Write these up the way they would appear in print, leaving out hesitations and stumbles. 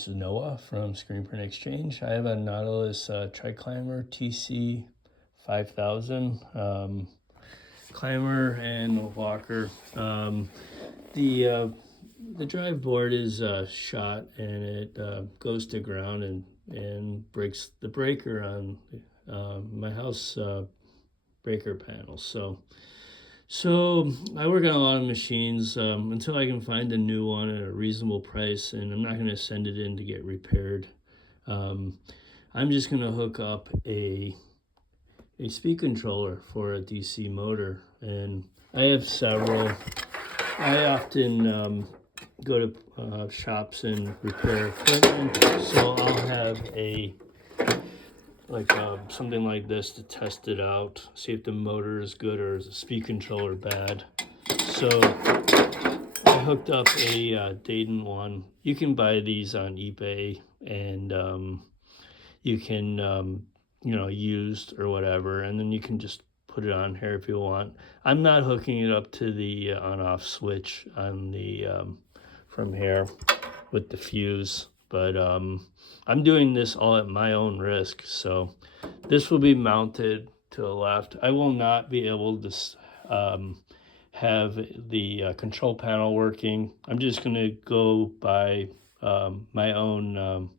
This is Noah from Screen Print Exchange. I have a Nautilus Treadclimber TC5000 climber and walker. The drive board is shot, and it goes to ground and breaks the breaker on my house breaker panel. So I work on a lot of machines until I can find a new one at a reasonable price, and I'm not going to send it in to get repaired. I'm just going to hook up a speed controller for a DC motor, and I have several. I often go to shops and repair equipment, so I'll have something like this to test it out, see if the motor is good or is the speed controller bad. So I hooked up a Dayton one. You can buy these on eBay, and you can used or whatever, and then you can just put it on here if you want. I'm not hooking it up to the on-off switch on the from here with the fuse, but I'm doing this all at my own risk. So this will be mounted to the left. I will not be able to have the control panel working. I'm just going to go by my own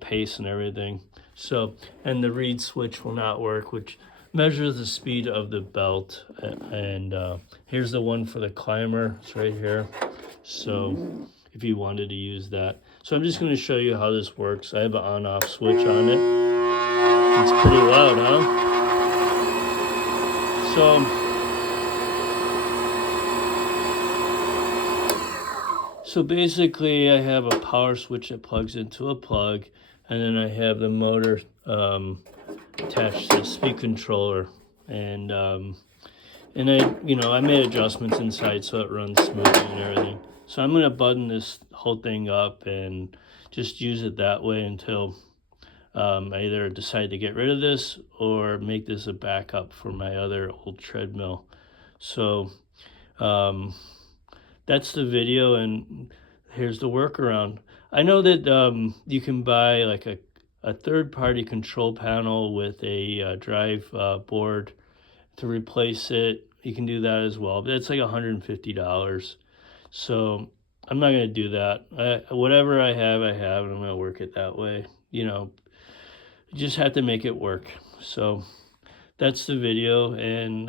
pace and everything. So, and the reed switch will not work, which measures the speed of the belt. And here's the one for the climber. It's right here. So if you wanted to use that. So I'm just going to show you how this works. I have an on-off switch on it. It's pretty loud, huh? So basically I have a power switch that plugs into a plug, and then I have the motor attached to the speed controller, and I made adjustments inside so it runs smoothly and everything. So I'm gonna button this whole thing up and just use it that way until I either decide to get rid of this or make this a backup for my other old treadmill. So that's the video, and here's the workaround. I know that you can buy like a third-party control panel with a drive board to replace it. You can do that as well, but it's like $150. So I'm not going to do that. Whatever I have, and I'm going to work it that way. You just have to make it work. So that's the video, and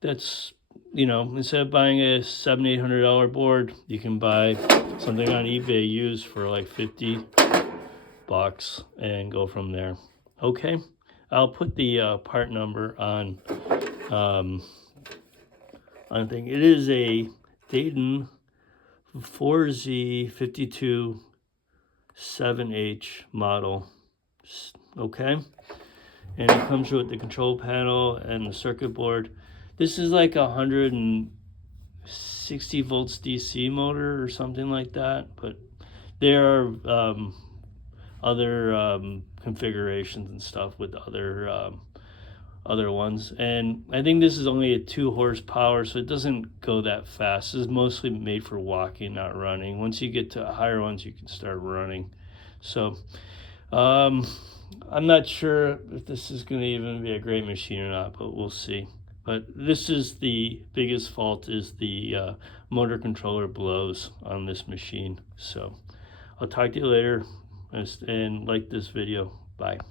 that's, instead of buying a $700-800 board, you can buy something on eBay used for like $50 and go from there. Okay, I'll put the part number on thing. It is a Dayton 4Z52 7H model. Okay, and it comes with the control panel and the circuit board. This is like 160 volts DC motor or something like that, but there are other configurations and stuff with other ones, and I think this is only a 2 horsepower, so it doesn't go that fast. This is mostly made for walking, not running. Once you get to higher ones, you can start running. So I'm not sure if this is going to even be a great machine or not, but we'll see. But this is the biggest fault, is the motor controller blows on this machine. So I'll talk to you later, and like this video. Bye.